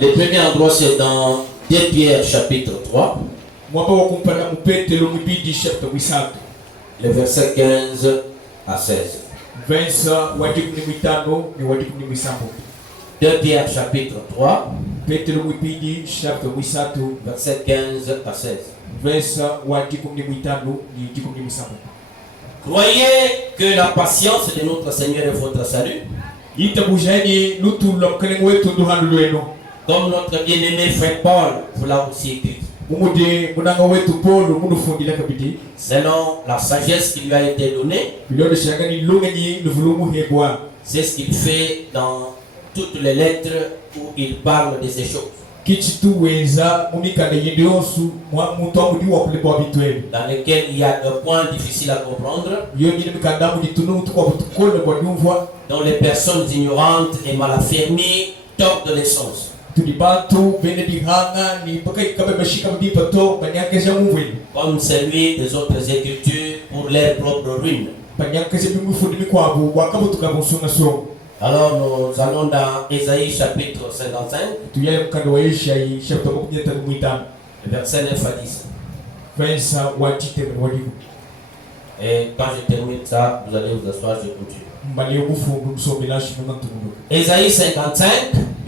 Le premier endroit, c'est dans 2 Pierre chapitre 3, le verset 15 à 16. 2 Pierre chapitre 3, verset 15 à 16. Croyez que la patience de notre Seigneur est votre salut. Comme notre bien-aimé frère Paul vous l'a aussi écrit. Selon la sagesse qui lui a été donnée, c'est ce qu'il fait dans toutes les lettres où il parle de ces choses. Dans lesquels il y a un point difficile à comprendre, dont les personnes ignorantes et mal affirmées tordent les sens. Comme celui des autres écritures pour leur propre ruine. Alors nous allons dans Ésaïe chapitre 55, verset 9 à 10. Et quand je termine ça, vous allez vous asseoir, je continue. Ésaïe 55,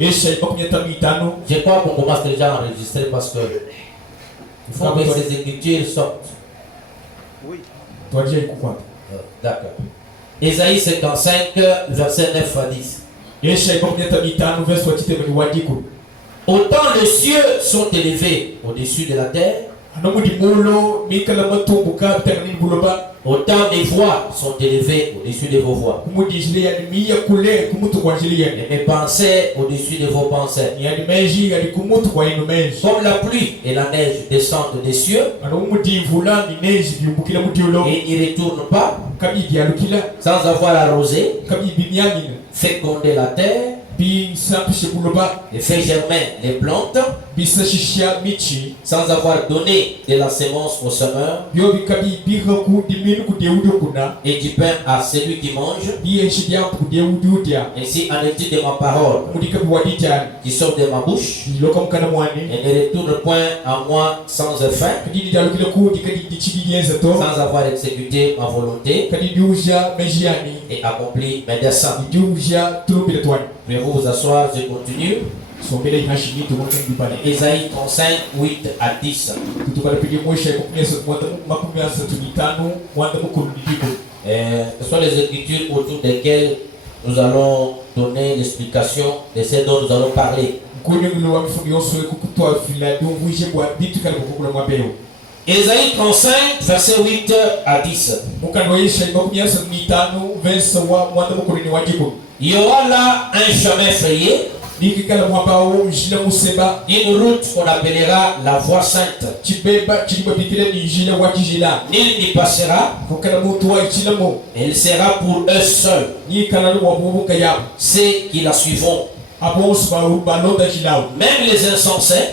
je crois qu'on commence déjà à enregistrer parce que il faut que ces écritures sortent. Oui. D'accord. Ésaïe 55, verset 9 à 10. Autant les cieux sont élevés au-dessus de la terre, autant les voix sont élevées au-dessus de vos voix. Et mes pensées au-dessus de vos pensées. Comme la pluie et la neige descendent des cieux, et n'y retournent pas, sans avoir arrosé, fécondé la terre, et fait germer les plantes, sans avoir donné de la sémence au semeur, et du pain à celui qui mange. Ainsi en est-il de ma parole qui sort de ma bouche, et ne retourne point à moi sans effet, sans avoir exécuté ma volonté et accompli mes desseins. Pouvez-vous vous asseoir, je continue. Ésaïe 35, 8 à 10. Ce sont les écritures autour desquelles nous allons donner l'explication de ce dont nous allons parler. Ésaïe 35, verset 8 à 10. Il y aura là un chemin frayé, une route qu'on appellera la voie sainte. Nul n'y passera, elle sera pour eux seuls, ceux qui la suivront. Même les insensés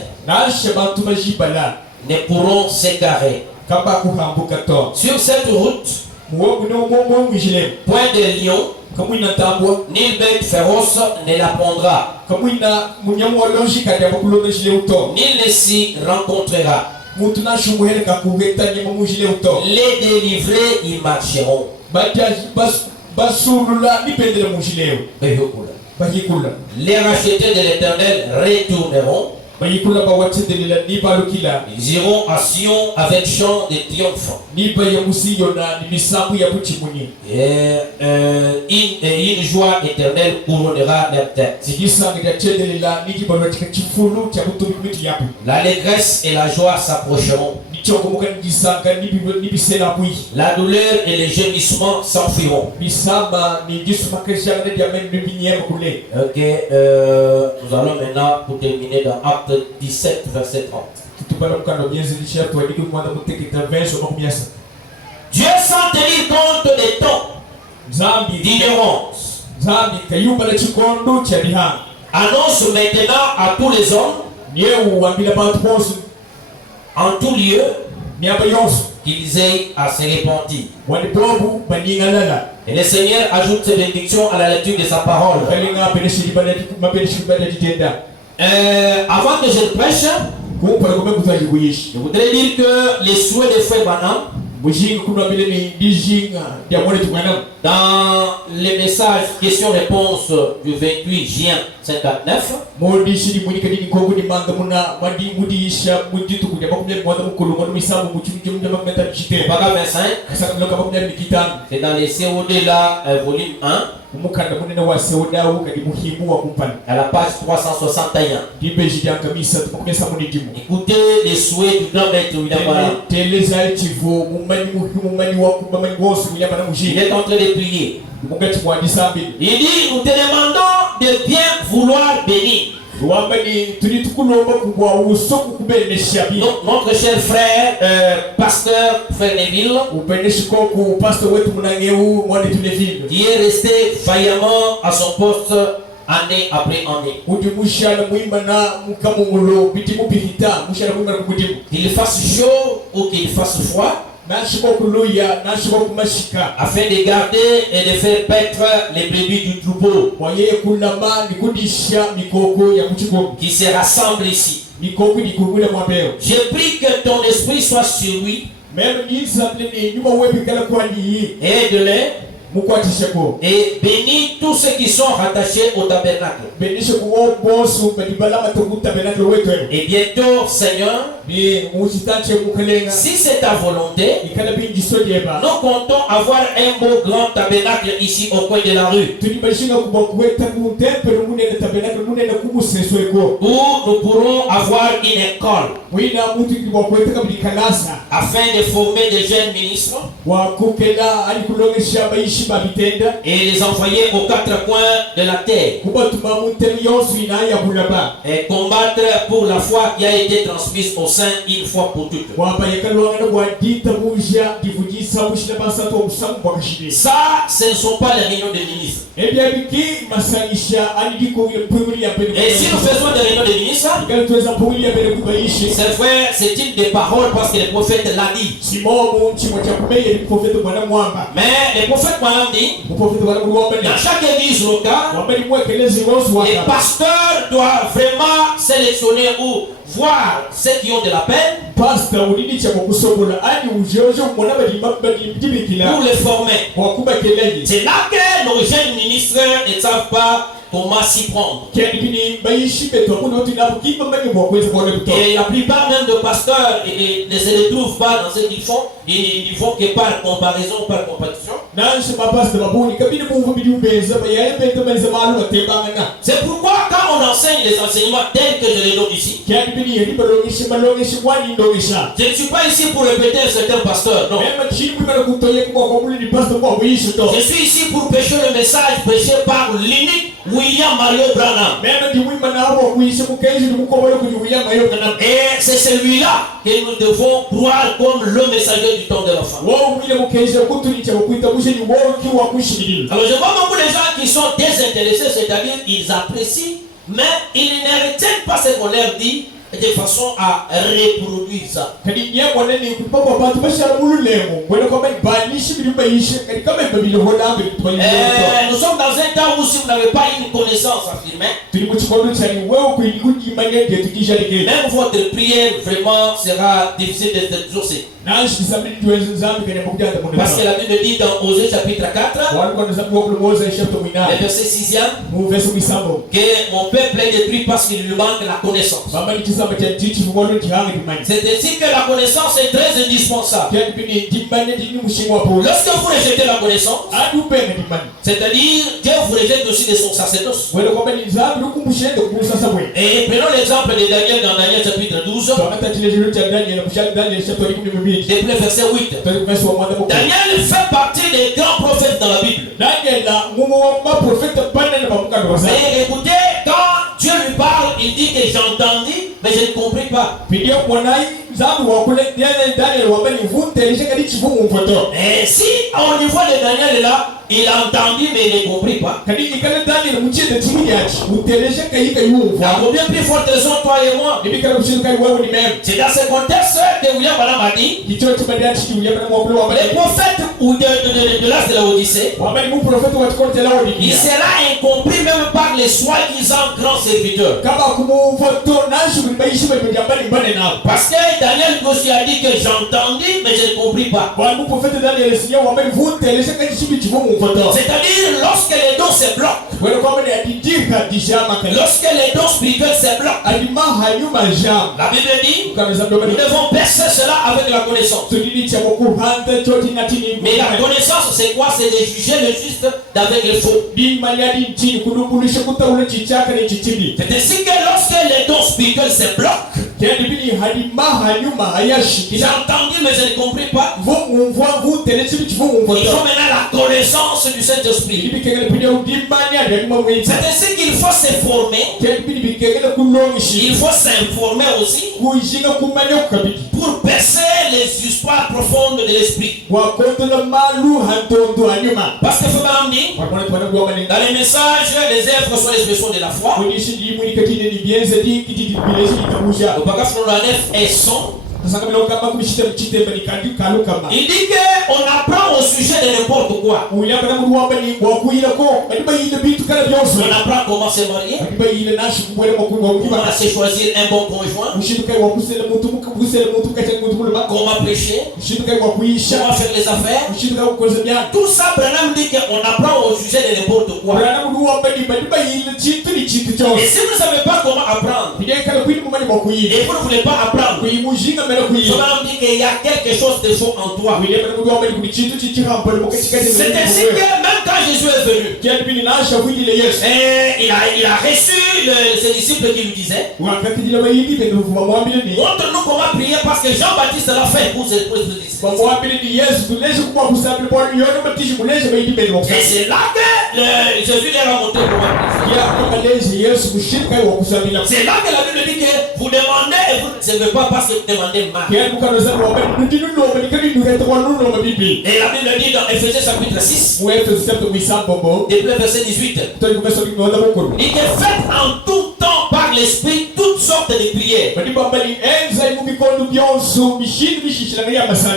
ne pourront s'égarer. Sur cette route, point de lion, ni bête féroce ne la prendra, ni ne s'y rencontrera. Les délivrés y marcheront. Les rachetés de l'Éternel retourneront. Ils iront à Sion avec chant de triomphe. Et une joie éternelle couronnera leur tête. L'allégresse et la joie s'approcheront. La douleur et les gémissements s'enfuiront. Ok, nous allons maintenant pour terminer dans Acte 17, verset 30. Dieu sans tenir compte des temps d'ignorance annonce maintenant à tous les hommes en tout lieu qu'ils aient à se repentir. Et le Seigneur ajoute ses bénédictions à la lecture de sa parole. Avant que je le prêche, je voudrais dire que les souhaits de Frère Branham, dans les messages questions-réponses du 28 juin 59, paragraphe 25, c'est dans les COD là, volume 1, à la page 361. Écoutez les souhaits du grand maître William Branham. Il est en train de prier. Il dit, nous te demandons de bien vouloir bénir notre cher frère, pasteur Frère Neville, qui est resté vaillamment à son poste année après année. Qu'il fasse chaud ou qu'il fasse froid, afin de garder et de faire paître les brebis du troupeau qui se rassemblent ici. Je prie que ton esprit soit sur lui, aide-les et bénis tous ceux qui sont rattachés au tabernacle. Et bientôt, Seigneur, si c'est ta volonté, nous comptons avoir un beau grand tabernacle ici au coin de la rue, où nous pourrons avoir une école afin de former des jeunes ministres et les envoyer aux quatre coins de la terre et combattre pour la foi qui a été transmise au sein une fois pour toutes. Ça, ce ne sont pas les réunions de ministres. Et si nous faisons des réunions de ministres, c'est vrai, c'est une des paroles parce que le prophète l'a dit. Mais le prophète Branham dit, dans chaque église locale, les pasteurs doivent vraiment sélectionner ou voir ceux qui ont de la peine pour les former. C'est là que nos jeunes ministres ne savent pas comment s'y prendre. Et la plupart même de pasteurs ne se retrouvent pas dans ce qu'ils font. Ils font que par comparaison, par compétition. C'est pourquoi quand on enseigne les enseignements tels que je les donne ici, je ne suis pas ici pour répéter un certain pasteur, non. Je suis ici pour prêcher le message prêché par l'unique William Mario Branham. Et c'est celui-là que nous devons croire comme le messager du temps de la fin. Alors je vois beaucoup de gens qui sont désintéressés, c'est-à-dire ils apprécient, mais ils ne retiennent pas ce qu'on leur dit de façon à reproduire ça. Nous sommes dans un temps où si vous n'avez pas une connaissance affirmée, même votre prière vraiment sera difficile d'être exaucée. Parce que la Bible dit dans Osée chapitre 4, le verset 6e, que mon peuple est détruit parce qu'il lui manque la connaissance. C'est ainsi que la connaissance est très indispensable. Lorsque vous rejetez la connaissance, c'est-à-dire Dieu vous rejette aussi de son sacerdoce. Et prenons l'exemple de Daniel dans Daniel chapitre 12. Depuis le verset 8. Daniel fait partie des grands prophètes dans la Bible. Mais écoutez, quand Dieu lui parle, il dit que j'entendis, mais je ne compris pas. Et si au niveau de Daniel là, il a entendu mais il ne compris pas. Il a combien plus forte raison toi et moi? C'est dans ce contexte que William Branham a dit, les prophètes de l'âge de la Odyssée, il sera incompris même par les soi-disant grands serviteurs. Parce que Daniel aussi a dit que j'entendis mais je ne compris pas. C'est-à-dire lorsque les dons se bloquent, lorsque les dons spirituels se bloquent, la Bible dit nous devons percer cela avec la connaissance. Mais la connaissance c'est quoi? C'est de juger le juste d'avec le faux. C'est ainsi que lorsque les dons spirituels se bloquent, j'ai entendu mais je ne compris pas, il faut maintenant la connaissance du Saint-Esprit. C'est ainsi qu'il faut se former. Il faut s'informer aussi pour percer les histoires profondes de l'esprit. Parce que faut bien dire, dans les messages, les œuvres sont l'expression de la foi. Le paragraphe 9 est son. Il dit qu'on apprend au sujet de n'importe quoi. On apprend comment se marier, comment se choisir un bon conjoint, comment prêcher, comment faire les affaires. Tout ça, Branham dit qu'on apprend au sujet de n'importe quoi. Et si vous ne savez pas comment apprendre, et vous ne voulez pas apprendre, Branham dit qu'il y a quelque chose de faux en toi. C'est ainsi que même quand Jésus est venu, et il a reçu ses disciples qui lui disaient, montre-nous comment prier parce que Jean-Baptiste l'a fait pour ses disciples. Et c'est là que Jésus leur a montré comment prier. C'est là que la Bible dit que vous demandez et vous ne recevez pas parce que vous demandez mal. Et la Bible dit dans Ephésiens chapitre 6, et le verset 18, il dit que faites en tout temps par l'Esprit toutes sortes de prières.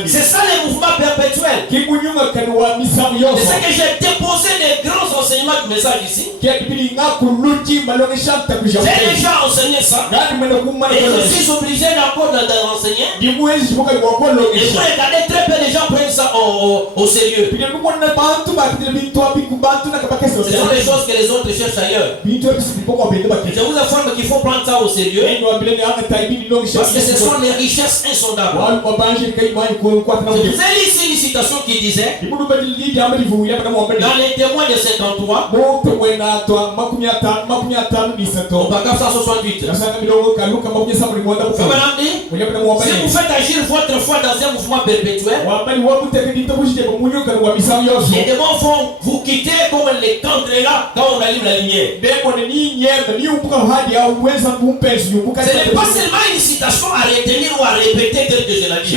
C'est ça les mouvements perpétuels. C'est ça que j'ai déposé les grands enseignements du message ici. J'ai déjà enseigné ça. Et je suis obligé encore d'enseigner. Et vous regardez, très peu de gens prennent ça au sérieux. Ce sont les choses que les autres cherchent ailleurs. Je vous informe qu'il faut prendre ça au sérieux. Parce que ce sont les richesses insondables. Je vous ai lu ici une citation qui disait, dans les témoins de 53, au paragraphe 168, si vous faites agir votre foi dans un mouvement perpétuel, les démons vont vous quitter comme les candélabres quand on allume la lumière. Ce n'est pas seulement une citation à retenir ou à répéter tel que je l'ai dit.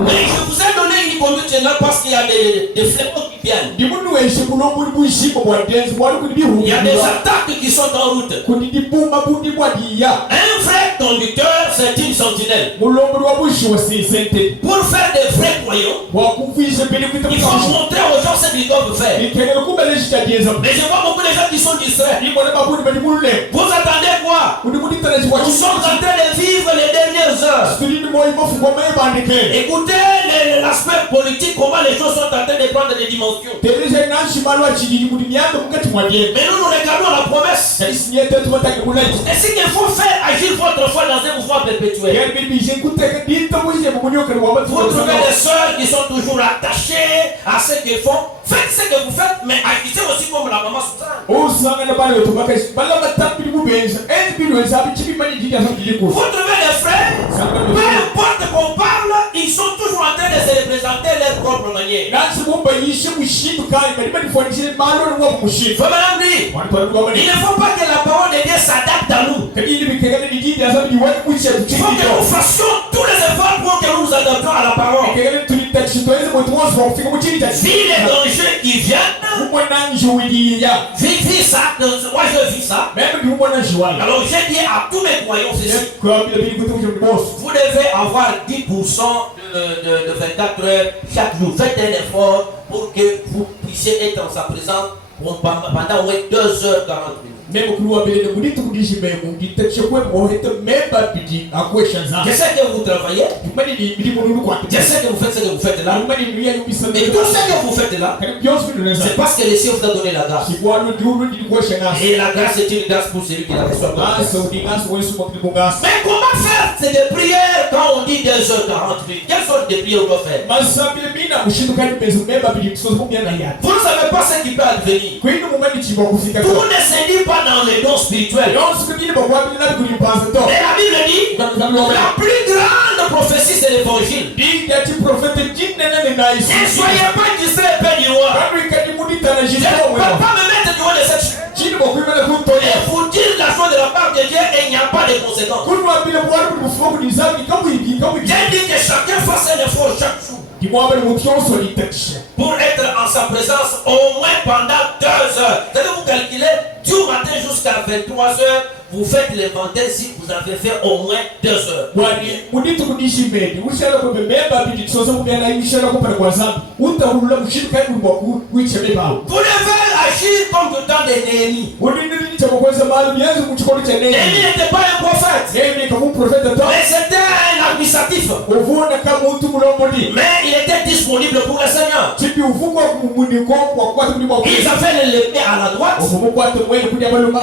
Mais je vous ai donné une conduite générale parce qu'il y a des fléaux qui viennent. Il y a des attaques qui sont en route. Un vrai conducteur, c'est une sentinelle. Pour faire des vrais croyants, il faut montrer aux gens ce qu'ils doivent faire. Mais je vois beaucoup de gens qui sont distraits. Vous attendez quoi? Nous sommes en train de vivre les dernières heures. Écoutez l'aspect politique, comment les choses sont en train de prendre des dimensions. Mais nous regardons la promesse. Est-ce qu'il faut faire agir votre foi dans un mouvement perpétuel? Vous trouvez des sœurs qui sont toujours attachées à ce qu'ils font. Faites ce que vous faites, mais agissez aussi comme la maman Suzanne. Vous trouvez des frères, peu importe qu'on parle, ils sont toujours en train de se représenter leur propre manière. Il ne faut pas que la parole de Dieu s'adapte à nous. Il faut que nous fassions tous les efforts pour que nous nous adaptions à la parole. Si les dangers qui viennent, vis ça, moi je vis ça. Alors j'ai dit à tous mes croyants ceci. Vous devez avoir 10% de 24 heures chaque jour. Faites un effort pour que vous puissiez être en sa présence pendant 2h40 minutes. Je sais que vous travaillez. Je sais que vous faites ce que vous faites là. Et tout ce que vous faites là, c'est parce que le Seigneur vous a donné la grâce. Et la grâce est une grâce pour celui qui la reçoit. Mais comment faire c'est des prières quand on dit 2h40 minutes? Quelles sortes de prières on doit faire? Vous ne savez pas ce qui peut advenir. Vous ne descendez pas dans les dons spirituels. Mais la Bible dit la plus grande prophétie c'est l'évangile. Ne soyez pas distraits, Père du roi. Je ne peux pas me mettre devant de cette chose et vous dire la chose de la part de Dieu et il n'y a pas de conséquences. Dieu dit que chacun fasse un effort chaque jour pour être en sa présence au moins pendant 2 heures. C'est-à-dire vous calculez du matin jusqu'à 23 heures, vous faites l'inventaire si vous avez fait au moins 2 heures. Vous devez agir comme le temps de Néhémie. Néhémie n'était pas un prophète, mais c'était un administratif. Mais il était disponible pour le Seigneur. Ils avaient l'épée à la droite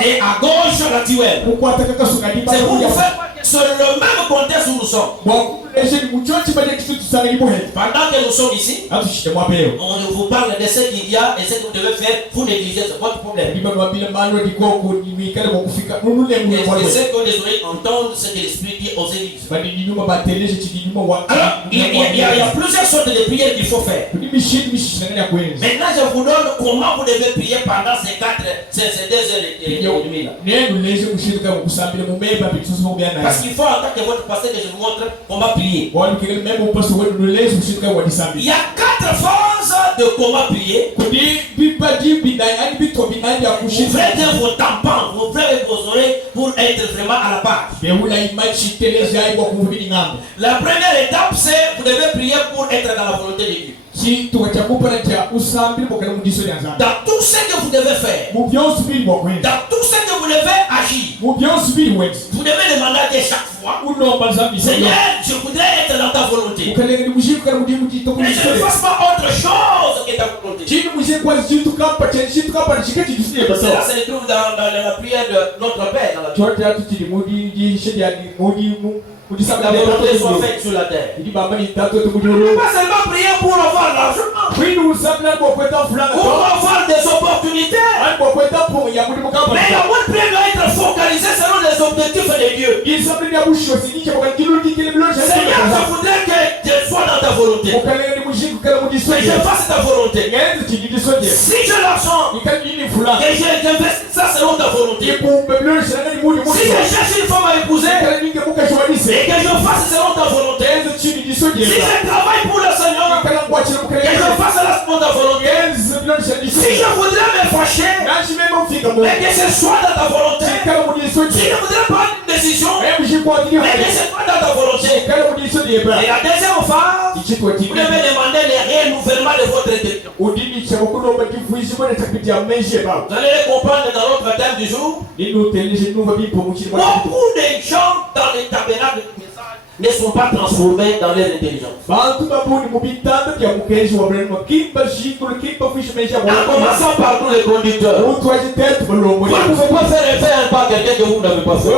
et à gauche la tuelle. C'est pour vous faire sur le même contexte où nous sommes. Pendant que nous sommes ici, on vous parle de ce qu'il y a et ce que vous devez faire. Vous négligez, c'est votre problème. Et c'est que les oreilles entendent ce que l'Esprit dit aux églises. Alors, il y a plusieurs sortes de prières qu'il faut faire. Maintenant, je vous donne comment vous devez prier pendant ces 2 heures et demie là. Parce qu'il faut en tant que votre pasteur que je vous montre comment prier. Il y a 4 phases de comment prier. Ouvrez bien vos tampons, ouvrez vos oreilles pour être vraiment à la page. La première étape, c'est vous devez prier pour être dans la volonté de Dieu. Dans tout ce que vous devez faire, dans tout ce que vous devez agir, vous devez demander à Dieu chaque fois, Seigneur, je voudrais être dans ta volonté. Mais je ne fasse pas autre chose que ta volonté. Cela se trouve dans la prière de notre Père. La volonté soit faite sur la terre. Il ne peut pas seulement prier pour avoir l'argent, pour avoir des opportunités. Mais la bonne prière doit être focalisée selon les objectifs de Dieu. Seigneur, je voudrais que je sois dans ta volonté, que je fasse ta volonté. Si j'ai l'argent, que j'investisse ça selon ta volonté. Si je cherche une femme à épouser, et que je fasse selon ta volonté. Si je travaille pour le Seigneur, que je fasse selon ta volonté. Si je voudrais me fâcher, mais que ce soit dans ta volonté. Si je voudrais prendre une décision, mais que ce soit dans ta volonté. Et la deuxième phase, vous devez demander le renouvellement de votre intelligence. Vous allez les comprendre dans notre thème du jour. Beaucoup de gens dans les tabernacles du message ne sont pas transformés dans leur intelligence. En commençant par nous les conducteurs. Vous ne pouvez pas faire effet un pas à quelqu'un que vous n'avez pas fait.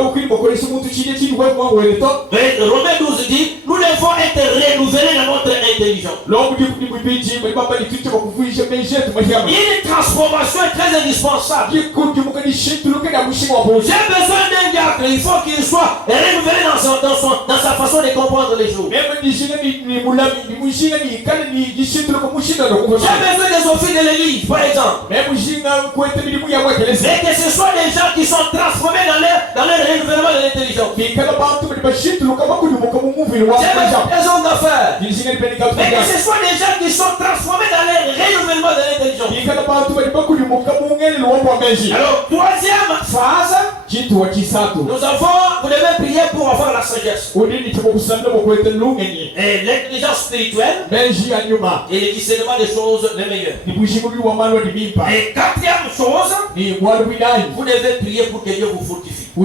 Mais Romains 12 dit, nous devons être renouvelés dans notre intelligence. Une transformation est très indispensable. J'ai besoin d'un diacre, il faut qu'il soit renouvelé dans sa façon de comprendre les choses. J'ai besoin des officiers de l'église, par exemple. Et que ce soit des gens qui sont transformés dans leur renouvellement l'intelligence. J'ai des hommes d'affaires. Mais que ce soit des gens qui sont transformés dans le renouvellement de l'intelligence. Alors, troisième phase, vous devez prier pour avoir la sagesse. Et l'intelligence spirituelle. Et le discernement des choses les meilleures. Et quatrième chose, vous devez prier pour que Dieu vous fortifie. Et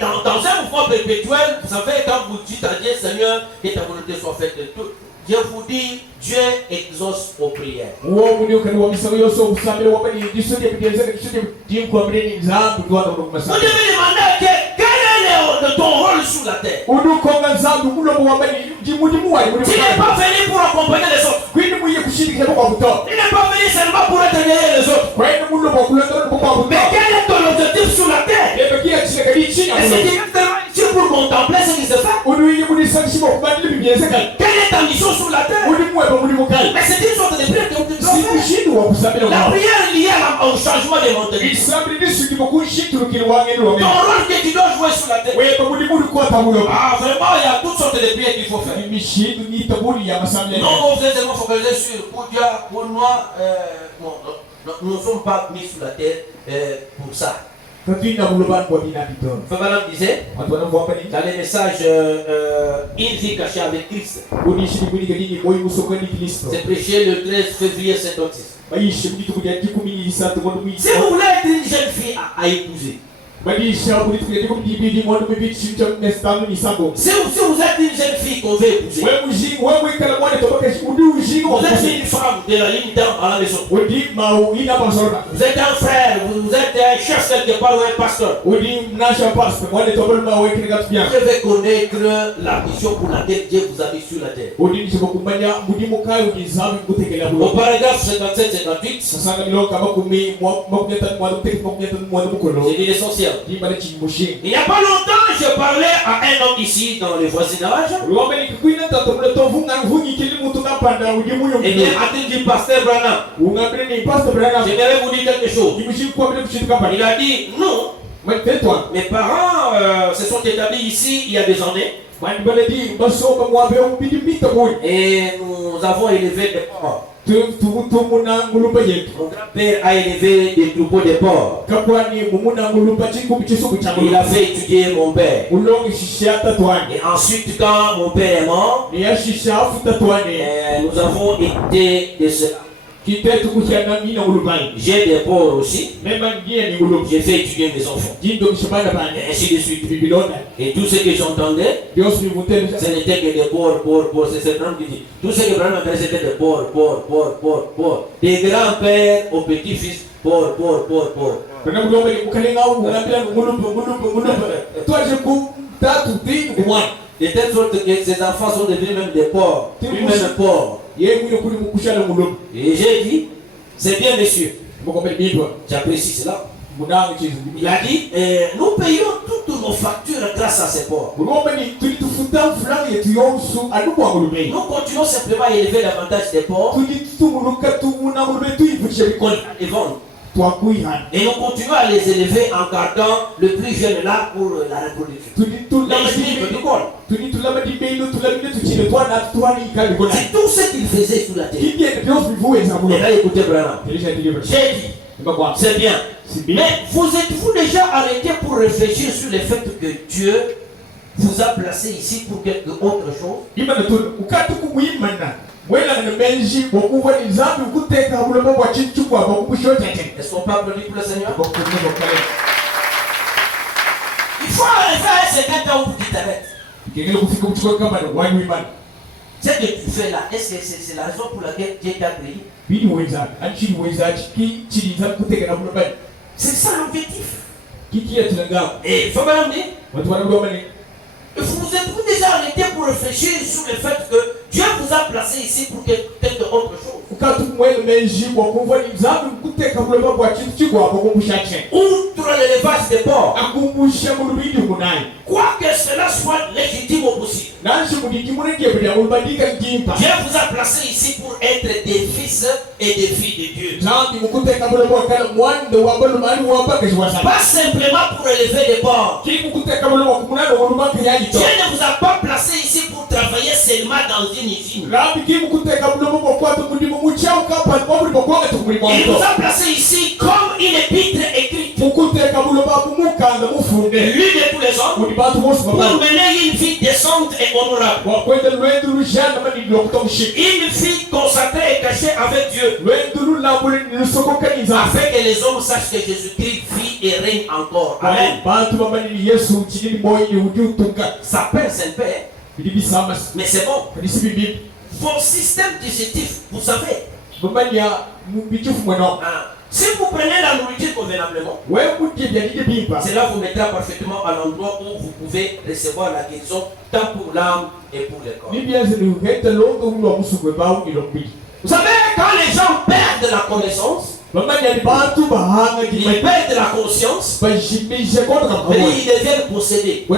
dans un mouvement perpétuel, vous savez, quand vous dites à Dieu, Seigneur, que ta volonté soit faite, Dieu vous dit, Dieu exauce aux prières. Vous devez demander quel est ton rôle sur la terre. Tu n'es pas venu pour accompagner les autres. Tu n'es pas venu seulement pour être derrière les autres. Mais quel est ton objectif sur la terre? Et c'est directement pour contempler ce qui se fait. Quelle est ta mission sur la terre? Mais c'est une sorte de prière que tu dois faire. La prière est liée au changement de mentalité. Ton rôle que tu dois jouer sur la terre. Ah, vraiment, il y a toutes sortes de prières qu'il faut faire. Non, vous êtes tellement focalisés sur pour Dieu, pour moi, nous ne sommes pas mis sur la terre pour ça. Fabien disait dans les messages une vie cachée avec Christ. C'est prêché le 13 février 56. Si vous voulez être une jeune fille à épouser, si vous êtes une jeune fille qu'on veut épouser, vous êtes une femme de la ligne d'âme à la maison, vous êtes un frère, vous êtes un chef quelque part ou un pasteur, vous devez connaître la mission pour laquelle Dieu vous a mis sur la terre. Au paragraphe 57-58, j'ai dit l'essentiel. Il n'y a pas longtemps, je parlais à un homme ici dans le voisinage. Et bien, a-t-il dit Pasteur Branham, j'aimerais vous dire quelque chose. Il a dit non. Mes parents se sont établis ici il y a des années. Et nous avons élevé des porcs. Mon grand-père a élevé des troupeaux de porcs. Il a fait étudier mon père. Et ensuite, quand mon père est mort, nous avons été de cela. J'ai des porcs aussi. J'ai fait étudier mes enfants. Et ainsi de suite. Et tout ce que j'entendais, ce n'était que des porcs. C'est ce qui dit. Tout ce que Branham avait, c'était des porcs. Des grands-pères aux petits-fils, porcs. De telle sorte que ces enfants sont devenus même des porcs. Lui-même porcs. Et j'ai dit, c'est bien monsieur. J'apprécie cela. Il a dit, nous payons toutes nos factures grâce à ces porcs. Nous continuons simplement à élever davantage des porcs et vendre. Et nous continuons à les élever en gardant le plus jeune là pour la reproduction. C'est tout ce qu'il faisait sous la terre. Et là, écoutez, Branham. J'ai dit, c'est bien. Mais vous êtes-vous déjà arrêté pour réfléchir sur le fait que Dieu vous a placé ici pour quelque autre chose? Est-ce qu'on peut applaudir pour le Seigneur? Il faut arriver à un certain temps où vous dites arrête. Ce que tu fais là, est-ce que c'est la raison pour laquelle Dieu t'a créé? C'est ça l'objectif. Et il faut bien dire. Vous êtes-vous déjà arrêté pour réfléchir sur le fait que Dieu vous a placé ici pour quelque autre chose? Outre l'élevage des porcs, quoi que cela soit légitime ou possible, Dieu vous a placé ici pour être des fils et des filles de Dieu. Pas simplement pour élever des porcs. Dieu ne vous a pas placé ici pour travailler seulement dans une usine. Il vous a placé ici comme une épître écrite. Lui de tous les hommes, pour mener une vie décente et honorable. Une vie consacrée et cachée avec Dieu. Afin que les hommes sachent que Jésus-Christ vit et règne encore. Amen. Ça pèse un peu, mais c'est bon. Vos systèmes digestifs, vous savez. Si vous prenez la nourriture convenablement, cela vous mettra parfaitement à l'endroit où vous pouvez recevoir la guérison tant pour l'âme et pour le corps. Vous savez, quand les gens perdent la connaissance, ils perdent la conscience, et ils deviennent possédés. Et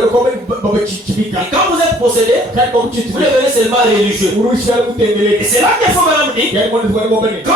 quand vous êtes possédé, vous devenez seulement religieux. Et c'est là qu'il faut me dire, quand